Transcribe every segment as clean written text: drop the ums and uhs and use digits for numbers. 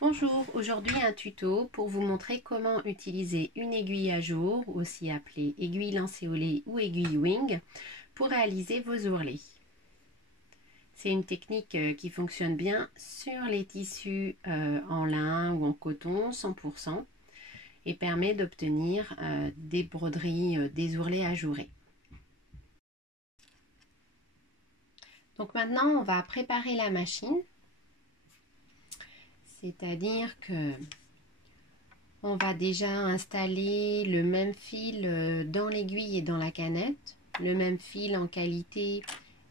Bonjour, aujourd'hui un tuto pour vous montrer comment utiliser une aiguille à jour, aussi appelée aiguille lancéolée ou aiguille wing, pour réaliser vos ourlets. C'est une technique qui fonctionne bien sur les tissus en lin ou en coton 100% et permet d'obtenir des broderies, des ourlets ajourés. Donc maintenant on va préparer la machine, c'est-à-dire que on va déjà installer le même fil dans l'aiguille et dans la canette, le même fil en qualité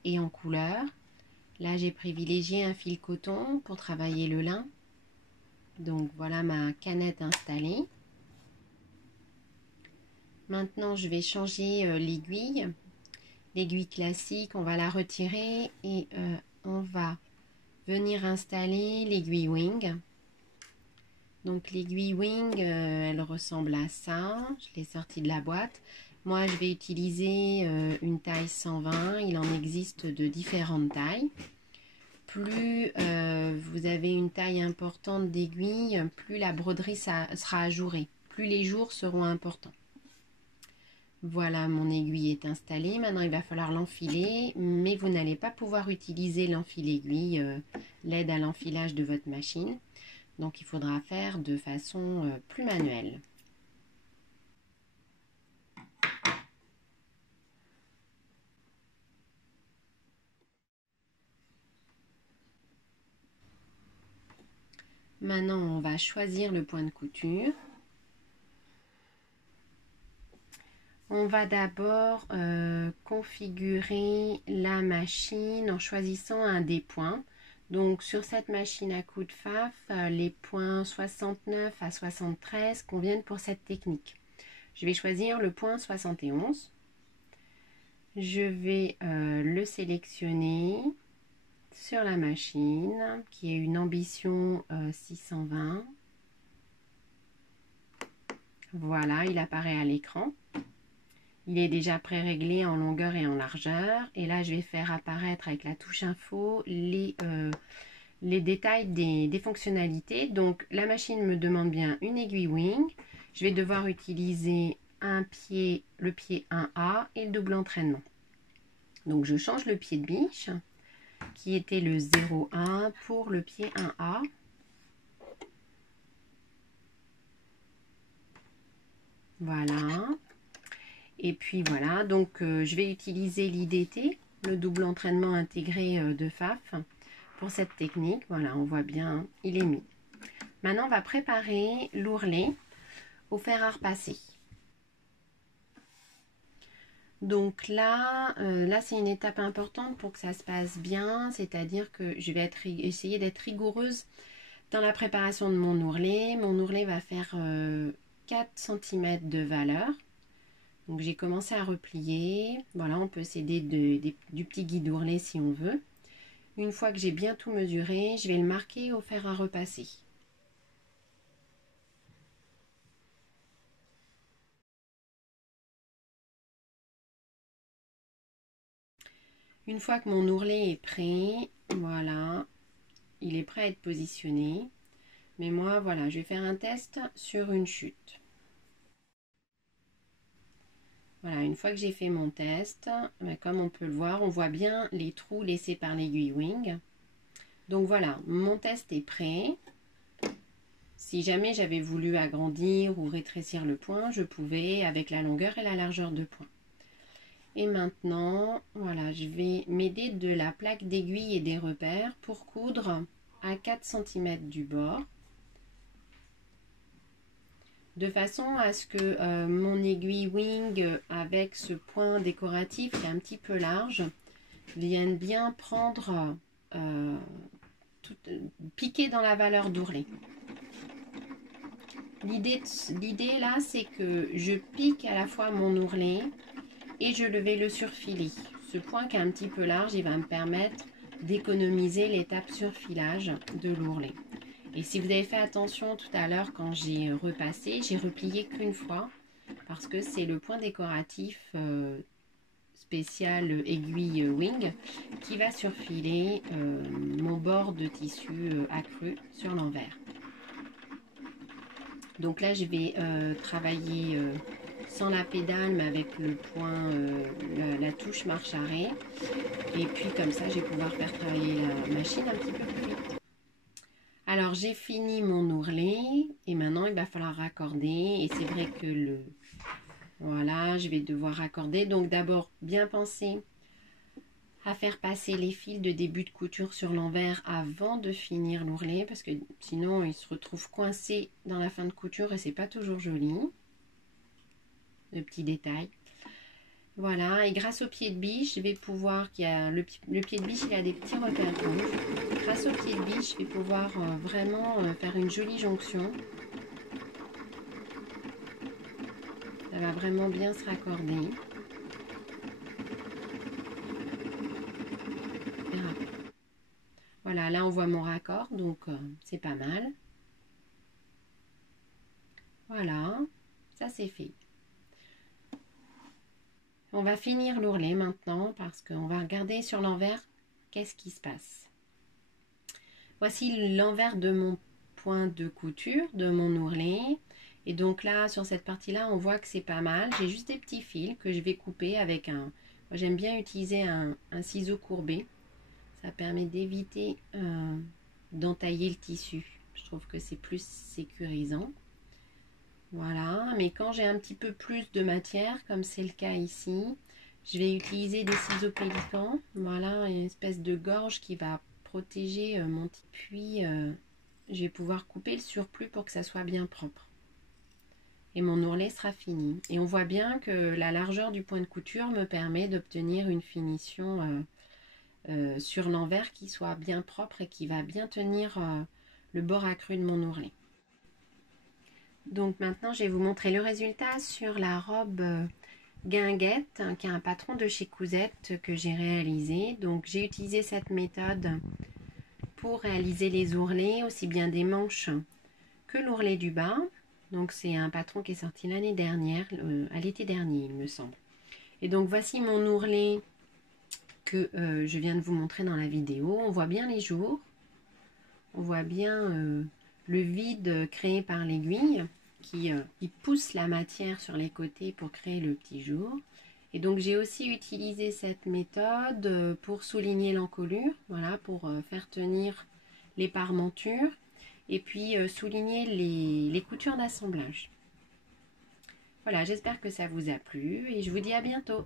et en couleur. Là, j'ai privilégié un fil coton pour travailler le lin. Donc voilà ma canette installée. Maintenant, je vais changer l'aiguille. L'aiguille classique, on va la retirer et on va venir installer l'aiguille wing. Donc l'aiguille wing, elle ressemble à ça. Je l'ai sortie de la boîte. Moi, je vais utiliser une taille 120. Il en existe de différentes tailles. Plus vous avez une taille importante d'aiguille, plus la broderie sera ajourée. Plus les jours seront importants. Voilà, mon aiguille est installée. Maintenant, il va falloir l'enfiler. Mais vous n'allez pas pouvoir utiliser l'enfile-aiguille, l'aide à l'enfilage de votre machine. Donc, il faudra faire de façon plus manuelle. Maintenant, on va choisir le point de couture. On va d'abord configurer la machine en choisissant un des points. Donc, sur cette machine à coude Pfaff, les points 69 à 73 conviennent pour cette technique. Je vais choisir le point 71. Je vais le sélectionner sur la machine, qui est une ambition 620. Voilà, il apparaît à l'écran. Il est déjà pré-réglé en longueur et en largeur. Et là, je vais faire apparaître avec la touche info les détails des fonctionnalités. Donc, la machine me demande bien une aiguille wing. Je vais devoir utiliser le pied 1A et le double entraînement. Donc, je change le pied de biche, qui était le 0,1 pour le pied 1A. Voilà. Et puis voilà, donc je vais utiliser l'IDT, le double entraînement intégré de Pfaff, pour cette technique. Voilà, on voit bien, il est mis. Maintenant, on va préparer l'ourlet au fer à repasser. Donc là c'est une étape importante pour que ça se passe bien, c'est-à-dire que je vais essayer d'être rigoureuse dans la préparation de mon ourlet. Mon ourlet va faire 4 cm de valeur. Donc j'ai commencé à replier. Voilà, on peut s'aider du petit guide ourlet si on veut. Une fois que j'ai bien tout mesuré, je vais le marquer au fer à repasser. Une fois que mon ourlet est prêt, voilà, il est prêt à être positionné. Mais moi, voilà, je vais faire un test sur une chute. Voilà, une fois que j'ai fait mon test, comme on peut le voir, on voit bien les trous laissés par l'aiguille wing. Donc voilà, mon test est prêt. Si jamais j'avais voulu agrandir ou rétrécir le point, je pouvais avec la longueur et la largeur de point. Et maintenant, voilà, je vais m'aider de la plaque d'aiguille et des repères pour coudre à 4 cm du bord. De façon à ce que mon aiguille wing avec ce point décoratif qui est un petit peu large vienne bien prendre, piquer dans la valeur d'ourlet. L'idée là, c'est que je pique à la fois mon ourlet et je vais le surfiler. Ce point qui est un petit peu large, il va me permettre d'économiser l'étape surfilage de l'ourlet. Et si vous avez fait attention tout à l'heure quand j'ai repassé, j'ai replié qu'une fois parce que c'est le point décoratif spécial aiguille wing qui va surfiler mon bord de tissu accru sur l'envers. Donc là, je vais travailler sans la pédale, mais avec le point, la touche marche-arrêt. Et puis comme ça, je vais pouvoir faire travailler la machine un petit peu plus vite. Alors j'ai fini mon ourlet et maintenant il va falloir raccorder. Et c'est vrai que voilà, je vais devoir raccorder. Donc d'abord, bien penser à faire passer les fils de début de couture sur l'envers avant de finir l'ourlet parce que sinon il se retrouve coincé dans la fin de couture et c'est pas toujours joli. Le petit détail. Voilà, et grâce au pied de biche, je vais pouvoir, le pied de biche, il a des petits repères rouges. Grâce au pied de biche, je vais pouvoir vraiment faire une jolie jonction. Ça va vraiment bien se raccorder. Voilà, là on voit mon raccord, donc c'est pas mal. Voilà, ça c'est fait. On va finir l'ourlet maintenant parce qu'on va regarder sur l'envers qu'est-ce qui se passe. Voici l'envers de mon point de couture, de mon ourlet. Et donc là, sur cette partie-là, on voit que c'est pas mal. J'ai juste des petits fils que je vais couper avec un... Moi, j'aime bien utiliser un ciseau courbé. Ça permet d'éviter d'entailler le tissu. Je trouve que c'est plus sécurisant. Voilà, mais quand j'ai un petit peu plus de matière, comme c'est le cas ici, je vais utiliser des ciseaux pélicans. Voilà, une espèce de gorge qui va protéger mon tissu. Puis, je vais pouvoir couper le surplus pour que ça soit bien propre. Et mon ourlet sera fini. Et on voit bien que la largeur du point de couture me permet d'obtenir une finition sur l'envers qui soit bien propre et qui va bien tenir le bord accru de mon ourlet. Donc maintenant, je vais vous montrer le résultat sur la robe guinguette, qui est un patron de chez Cousette que j'ai réalisé. Donc j'ai utilisé cette méthode pour réaliser les ourlets, aussi bien des manches que l'ourlet du bas. Donc c'est un patron qui est sorti l'année dernière, à l'été dernier il me semble. Et donc voici mon ourlet que je viens de vous montrer dans la vidéo. On voit bien les jours, on voit bien le vide créé par l'aiguille qui pousse la matière sur les côtés pour créer le petit jour. Et donc j'ai aussi utilisé cette méthode pour souligner l'encolure, voilà, pour faire tenir les parmentures et puis souligner les coutures d'assemblage. Voilà, j'espère que ça vous a plu et je vous dis à bientôt.